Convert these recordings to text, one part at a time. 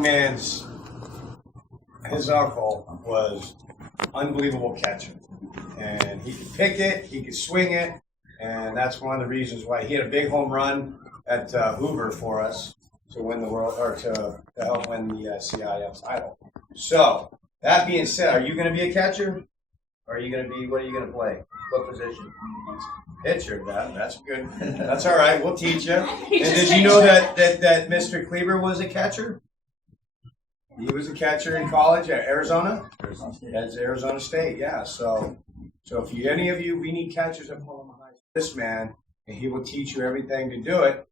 man's his uncle was unbelievable catcher, and he could pick it, he could swing it, and that's one of the reasons why he had a big home run at Hoover for us to win the world, or to help win the CIF title. So that being said, are you going to be a catcher? Or are you going to be? What are you going to play? What position? Pitcher. That's good. That's all right. We'll teach you. And did you know that Mr. Kleber was a catcher? He was a catcher in college at Arizona. That's Arizona State. Yeah. So if any of you, we need catchers at Paloma High. This man, and he will teach you everything to do it.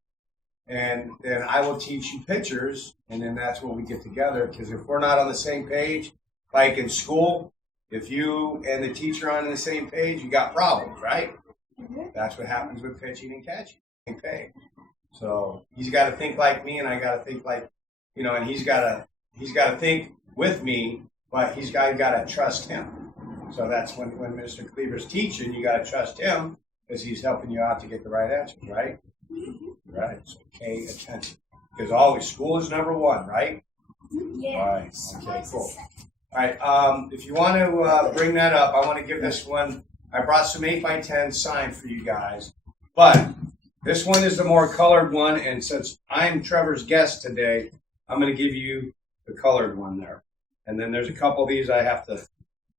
And then I will teach you pitchers, and then that's when we get together. Because if we're not on the same page, like in school, if you and the teacher aren't on the same page, you got problems, right? That's what happens with pitching and catching. Same page. So he's got to think like me, and I got to think like, and he's got to think with me, but I got to trust him. So that's when Mr. Kleber's teaching, you got to trust him because he's helping you out to get the right answers, right? Right. So pay attention. Because always school is number one, right? Yeah. All right. Okay, cool. All right. If you want to bring that up, I want to give this one. I brought some 8x10 signed for you guys, but this one is the more colored one. And since I'm Trevor's guest today, I'm going to give you the colored one there. And then there's a couple of these I have to.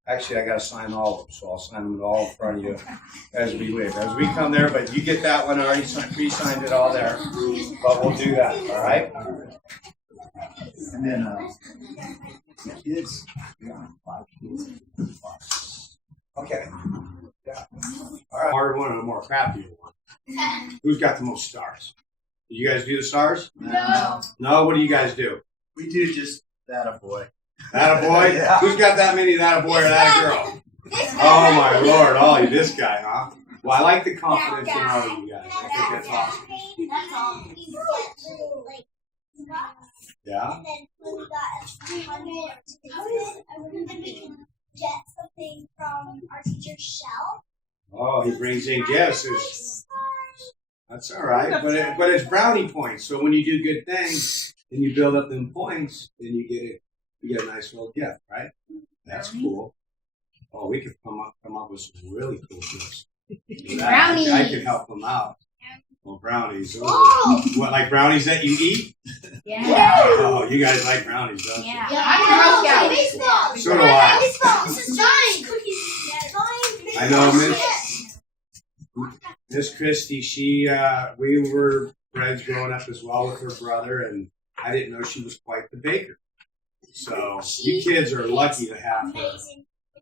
Actually, I got to sign all of them, so I'll sign them all in front of you as we leave. As we come there, but you get that one already pre-signed it all there. But we'll do that, all right? And then the kids, we got 5 kids. Okay. Yeah. All right. Hard one and a more crappy one. Who's got the most stars? Do you guys do the stars? No. No? What do you guys do? We do just that a boy. That a boy? Yeah. Who's got that many that a boy or that a girl? Oh my Lord! Oh, this guy, huh? Well, I like the confidence in all of you guys. I think that's awesome. Yeah. And then when we got 300 then we can get something from our teacher's shell. Oh, he brings in gifts. That's all right, but it's brownie points. So when you do good things and you build up them points, then you get a nice little gift, right? That's cool. Oh, we could come up with some really cool gifts. Brownies. I could help them out. Well, brownies. Oh. What, like brownies that you eat? Yeah. Oh, you guys like brownies, don't you? Yeah. I'm a Girl Scout. So do I. This is giant cookies. I know Miss Christie, we were friends growing up as well with her brother, and I didn't know she was quite the baker. So you kids are lucky to have her.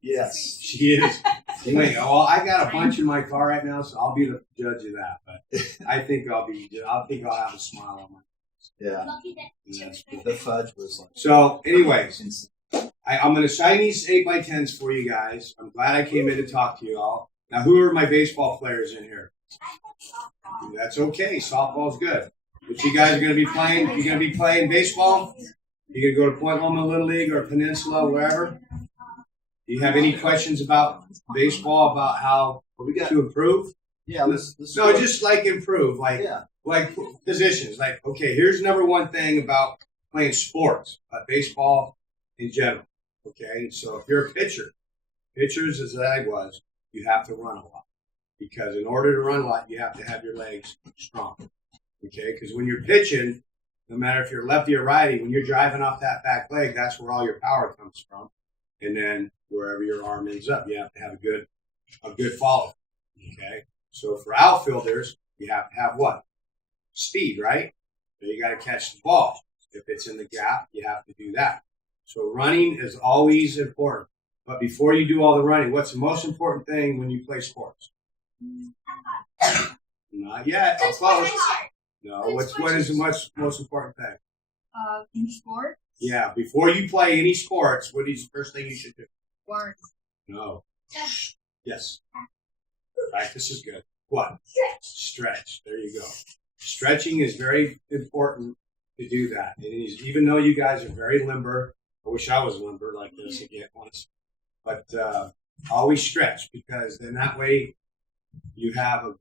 Yes. She is. Well, I got a bunch in my car right now, so I'll be the judge of that. But I think I'll have a smile on my face. Yeah. The fudge was like. So, anyways, I'm going to sign these 8x10s for you guys. I'm glad I came in to talk to you all. Now, who are my baseball players in here? That's okay. Softball's good. But you guys are going to be playing. You're going to be playing baseball. You're going to go to Point Loma Little League or Peninsula, wherever. Do you have any questions about baseball, about how to improve? Yeah, let's No, just like improve, like positions. Like, okay, here's number one thing about playing sports, baseball in general. Okay, so if you're a pitcher, pitchers as I was, you have to run a lot. Because in order to run a lot, you have to have your legs strong. Okay, because when you're pitching, no matter if you're lefty or righty, when you're driving off that back leg, that's where all your power comes from. And then wherever your arm ends up, you have to have a good follow. Okay, so for outfielders, you have to have what? Speed, right? So you got to catch the ball. If it's in the gap, you have to do that. So running is always important. But before you do all the running, what's the most important thing when you play sports? Not yet. Close. No. What is the most important thing? In sports? Yeah. Before you play any sports, what is the first thing you should do? Work. No. Yes. Practice is good. What? Stretch. There you go. Stretching is very important to do that. And even though you guys are very limber, I wish I was limber like this again once. But always stretch, because then that way you have a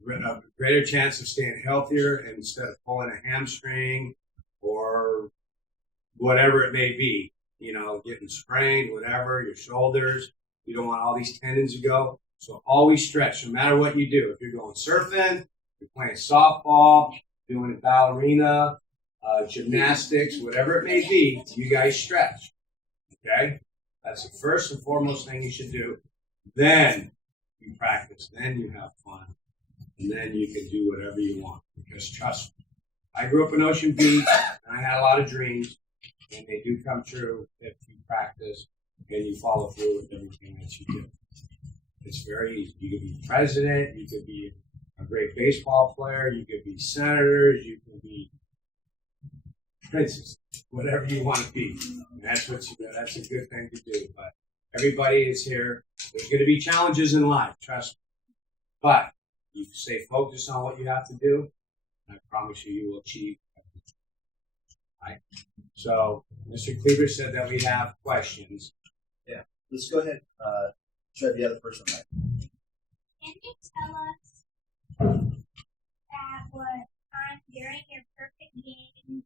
greater chance of staying healthier instead of pulling a hamstring or whatever it may be, getting sprained, whatever, your shoulders. You don't want all these tendons to go. So always stretch, no matter what you do. If you're going surfing, you're playing softball, doing ballerina, gymnastics, whatever it may be, you guys stretch. Okay? That's the first and foremost thing you should do. Then you practice. Then you have fun. And then you can do whatever you want. Because trust me, I grew up in Ocean Beach, and I had a lot of dreams, and they do come true if you practice and you follow through with everything that you do. It's very easy. You could be president, you could be a great baseball player, you could be senators, you can be princess, whatever you want to be. And that's a good thing to do. But everybody is here. There's going to be challenges in life, trust me. But you stay focused on what you have to do, and I promise you will achieve everything. Right? So, Mr. Cleaver said that we have questions. Yeah. Let's go ahead. Trev, you have the first one. Can you tell us at what time during your perfect game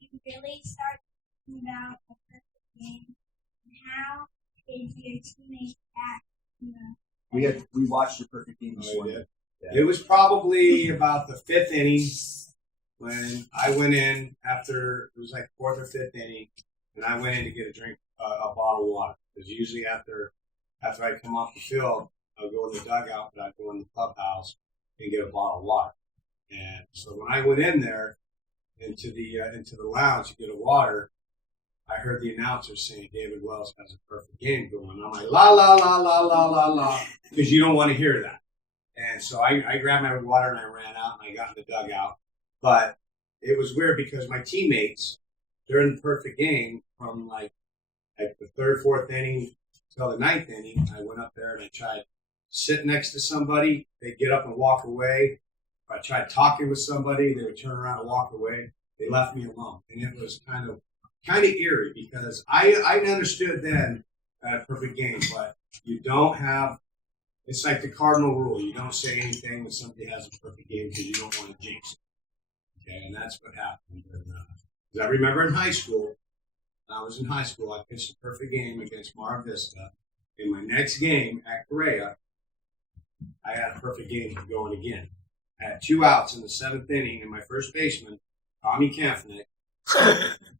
you really start thinking about a perfect game? And how did your teammates act? We watched your perfect game this Oh, morning. yeah. Yeah. It was probably about the fifth inning when I went in after, it was like fourth or fifth inning, and I went in to get a bottle of water. Because usually after I come off the field, I'll go in the dugout, but I'd go in the clubhouse and get a bottle of water. And so when I went in there into the lounge to get a water, I heard the announcer saying David Wells has a perfect game going. I'm like, la, la, la, la, la, la, la, because you don't want to hear that. And so I grabbed my water and I ran out and I got in the dugout. But it was weird because my teammates during the perfect game from like the third, fourth inning till the ninth inning, I went up there and I tried to sit next to somebody. They'd get up and walk away. If I tried talking with somebody, they would turn around and walk away. They left me alone. And it was kind of eerie because I understood then that a perfect game, but you don't have, it's like the cardinal rule. You don't say anything when somebody has a perfect game because you don't want to jinx it. Okay, and that's what happened. And, I remember in high school, when I was in high school, I pitched a perfect game against Mar Vista. In my next game at Correa, I had a perfect game going again. I had 2 outs in the 7th inning, and my first baseman, Tommy Kampfnick,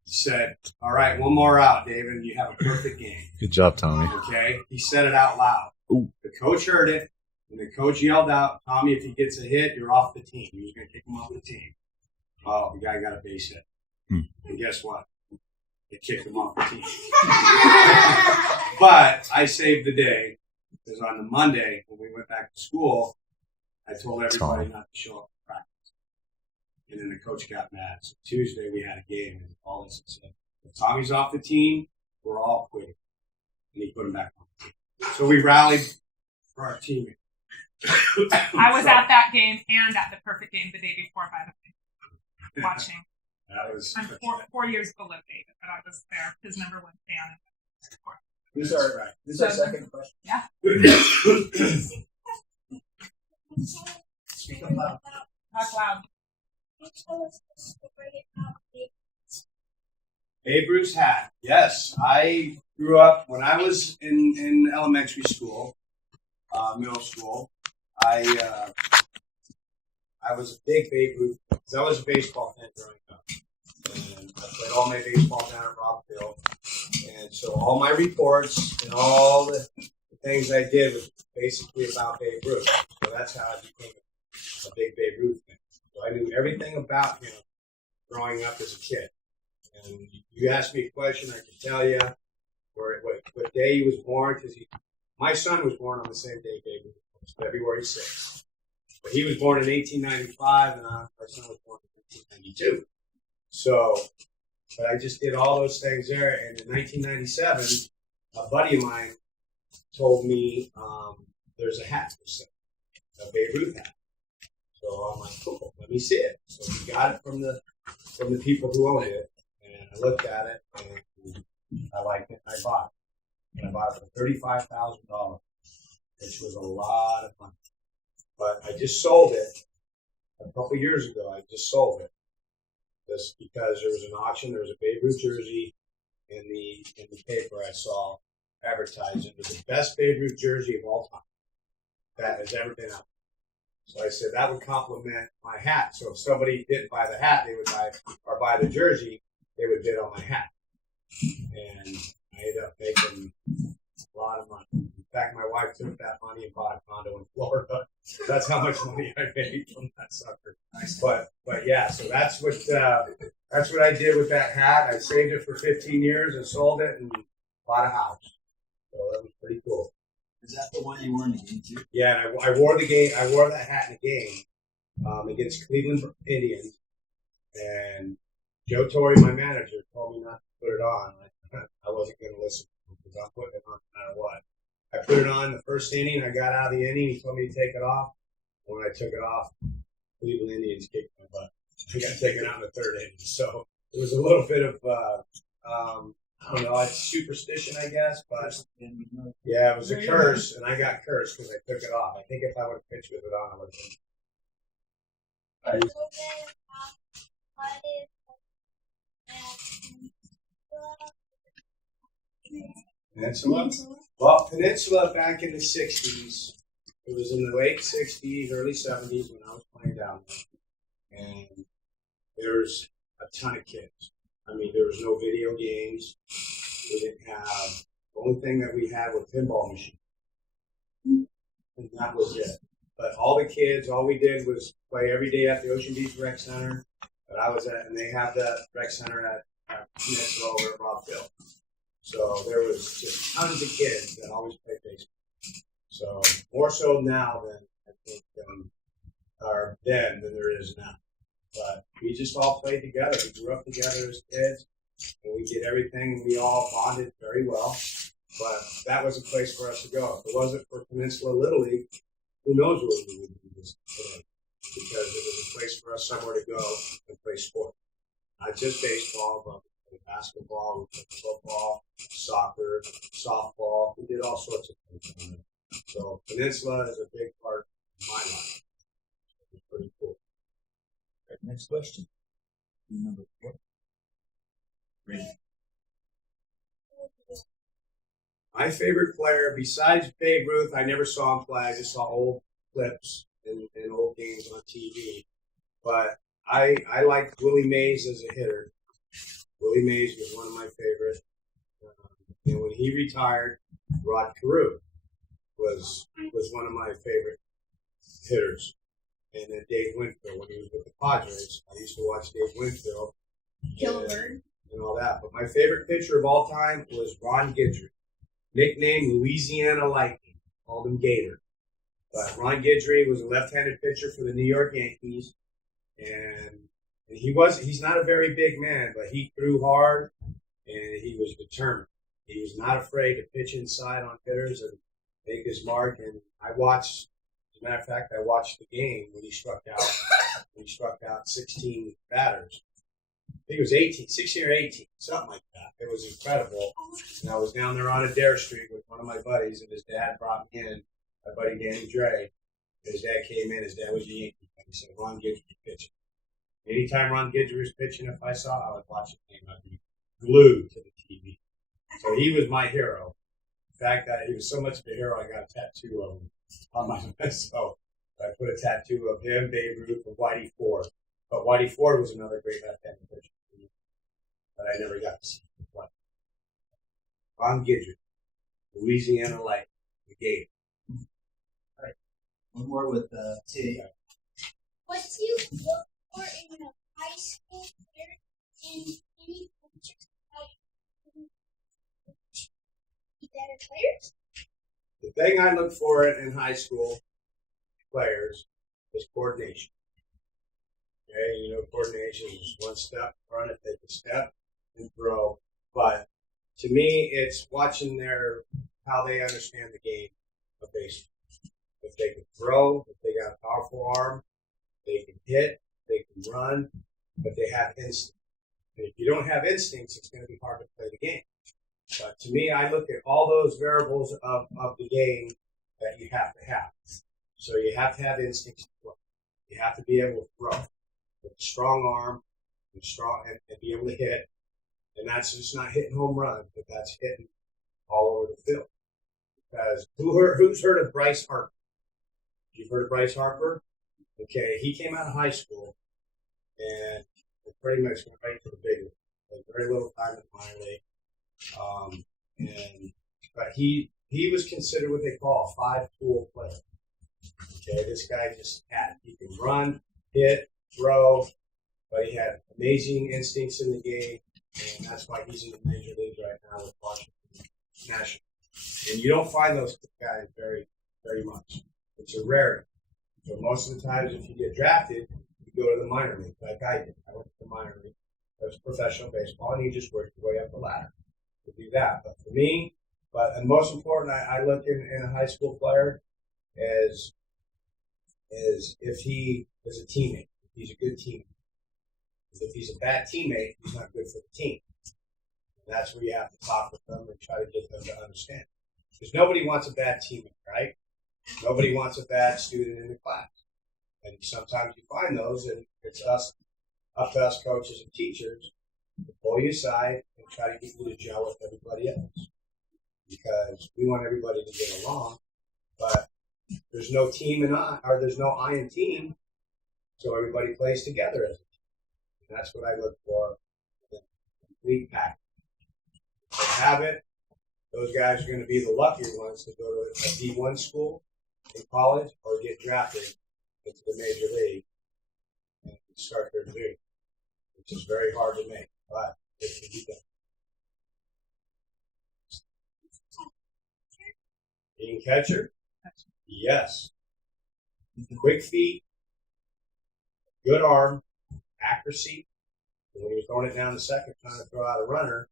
said, "All right, 1 more out, David. You have a perfect game." Good job, Tommy. Okay? He said it out loud. Ooh. The coach heard it, and the coach yelled out, "Tommy, if he gets a hit, you're off the team." He was going to kick him off the team. Oh, the guy got a base hit. And guess what? They kicked him off the team. But I saved the day because on the Monday, when we went back to school, I told everybody not to show up for practice. And then the coach got mad. So Tuesday, we had a game, and he called us and said, "If Tommy's off the team, we're all quitting." And he put him back on the team. So we rallied for our team. I was at that game and at the perfect game the day before, by the way, watching. That was I'm 4 years below David, but I was there, his #1 fan. Who's our second question? Yeah. Speak up loud. Talk loud. Can you tell us the story about Babe Ruth's hat. Yes, I grew up when I was in elementary school, middle school. I was a big Babe Ruth because I was a baseball fan growing up, and I played all my baseball down at Rockville, and so all my reports and all the things I did was basically about Babe Ruth. So that's how I became a big Babe Ruth fan. So I knew everything about him growing up as a kid. And you asked me a question, I can tell you what day he was born, because my son was born on the same day Babe Ruth was, February 6th. But he was born in 1895, and my son was born in 1892. So, but I just did all those things there. And in 1997, a buddy of mine told me there's a hat for sale, a Babe Ruth hat. So I'm like, cool, let me see it. So we got it from the people who owned it. And I looked at it, and I liked it, and I bought it. And I bought it for $35,000, which was a lot of money. But I just sold it a couple years ago. I just sold it. This because there was an auction. There was a Babe Ruth jersey in the paper I saw advertised. It was the best Babe Ruth jersey of all time that has ever been out. So I said that would complement my hat. So if somebody didn't buy the hat, they would buy the jersey. They would bid on my hat, and I ended up making a lot of money. In fact, my wife took that money and bought a condo in Florida. That's how much money I made from that sucker. But yeah, so that's what I did with that hat. I saved it for 15 years and sold it and bought a house. So that was pretty cool. Is that the one you wore in the game too? Yeah, and I wore that hat in a game against Cleveland Indians, and Joe Torre, my manager, told me not to put it on. I wasn't going to listen because I'm putting it on no matter what. I put it on the first inning. I got out of the inning. He told me to take it off. When I took it off, Cleveland Indians kicked my butt. I got taken out in the third inning. So it was a little bit of, I don't know, it's superstition, I guess. But yeah, it was a curse, and I got cursed because I took it off. I think if I would have pitched with it on, I would have been. Peninsula? Well, Peninsula back in the 60s, it was in the late 60s, early 70s when I was playing down there. And there was a ton of kids. I mean, there was no video games. We didn't have, the only thing that we had was pinball machines. And that was it. But all the kids, all we did was play every day at the Ocean Beach Rec Center that I was at, and they have that rec center at Peninsula over at Rockville. So there was just tons of kids that always played baseball. So more so now than I think, or then than there is now. But we just all played together. We grew up together as kids, and we did everything, and we all bonded very well. But that was a place for us to go. If it wasn't for Peninsula Little League, who knows where we would be today? Because it was a place for us somewhere to go and play sport. Not just baseball, but we played basketball, we played football, soccer, softball. We did all sorts of things. So Peninsula is a big part of my life. It's pretty cool. Right, next question. Number 4. Ready. My favorite player, besides Babe Ruth, I never saw him play. I just saw old clips and old games on TV. But I liked Willie Mays as a hitter. Willie Mays was one of my favorites. And when he retired, Rod Carew was one of my favorite hitters. And then Dave Winfield, when he was with the Padres, I used to watch Dave Winfield and all that. But my favorite pitcher of all time was Ron Guidry, nicknamed Louisiana Lightning, called him Gator. But Ron Guidry was a left-handed pitcher for the New York Yankees, and he's not a very big man, but he threw hard and he was determined. He was not afraid to pitch inside on hitters and make his mark. And I watched, as a matter of fact, I watched the game when he struck out 16 batters. I think it was 16 or 18, something like that. It was incredible. And I was down there on Adair Street with one of my buddies, and his dad brought me in, my buddy Danny Dre. His dad came in, his dad was a Yankee fan. He said, Ron Guidry pitching. Anytime Ron Guidry was pitching, if I saw it, I would watch the game. I'd be glued to the TV. So he was my hero. In fact, he was so much of a hero, I got a tattoo of him on my wrist. So I put a tattoo of him, Babe Ruth, and Whitey Ford. But Whitey Ford was another great left-handed pitcher. But I never got to see him play. Ron Guidry, Louisiana Light, the game. All right. One more with T. What do you look for in a high school player and any coaches be better players? The thing I look for in high school players is coordination. Okay, coordination is one step in front, if they can step and throw. But to me, it's watching how they understand the game of baseball. If they can throw, if they got a powerful arm, they can hit, they can run, but they have instinct. And if you don't have instincts, it's going to be hard to play the game. But to me, I look at all those variables of the game that you have to have. So you have to have instincts to play. You have to be able to throw with a strong arm, and strong and be able to hit. And that's just not hitting home runs, but that's hitting all over the field. Because who's heard of Bryce Harper? You've heard of Bryce Harper? Okay, he came out of high school and pretty much went right to the big league. Had very little time in the minor league. But he was considered what they call a five-tool player. Okay, this guy just had. He could run, hit, throw, but he had amazing instincts in the game, and that's why he's in the major leagues right now with Washington National. And you don't find those guys very, very much. It's a rarity. So most of the times, if you get drafted, you go to the minor league, like I did. I went to the minor league. That was professional baseball, and you just work your way up the ladder to do that. But for me, and most important, I look in a high school player as if he is a teammate, if he's a good teammate. If he's a bad teammate, he's not good for the team. And that's where you have to talk with them and try to get them to understand. Because nobody wants a bad teammate, right? Nobody wants a bad student in the class. And sometimes you find those, and it's up to us coaches and teachers to pull you aside and try to get you to gel with everybody else. Because we want everybody to get along, but there's no there's no I in team, so everybody plays together as a team. And that's what I look for in the complete package. If they have it, those guys are going to be the luckier ones to go to a D1 school in college or get drafted into the major league and start their dream, which is very hard to make, but it can be done. Being catcher? Yes. Quick feet, good arm, accuracy. And when you're throwing it down the second, trying to throw out a runner,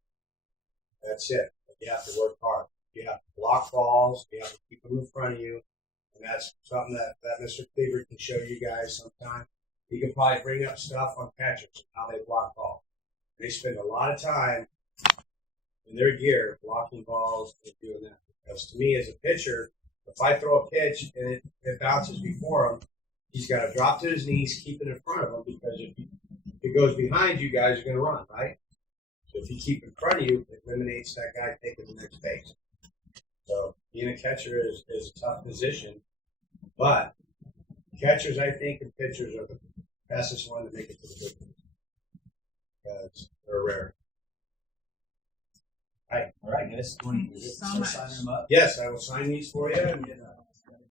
that's it. But you have to work hard. You have to block balls. You have to keep them in front of you. And that's something that Mr. Cleaver can show you guys sometime. He can probably bring up stuff on catchers and how they block balls. They spend a lot of time in their gear blocking balls and doing that. Because to me, as a pitcher, if I throw a pitch and it bounces before him, he's got to drop to his knees, keep it in front of him, because if it goes behind you, guys are going to run, right? So if you keep it in front of you, it eliminates that guy taking the next base. So being a catcher is a tough position, but catchers, I think, and pitchers are the fastest one to make it to the big leagues because they're rare. All right, guys. Want to so much. sign them up? Yes, I will sign these for you. And,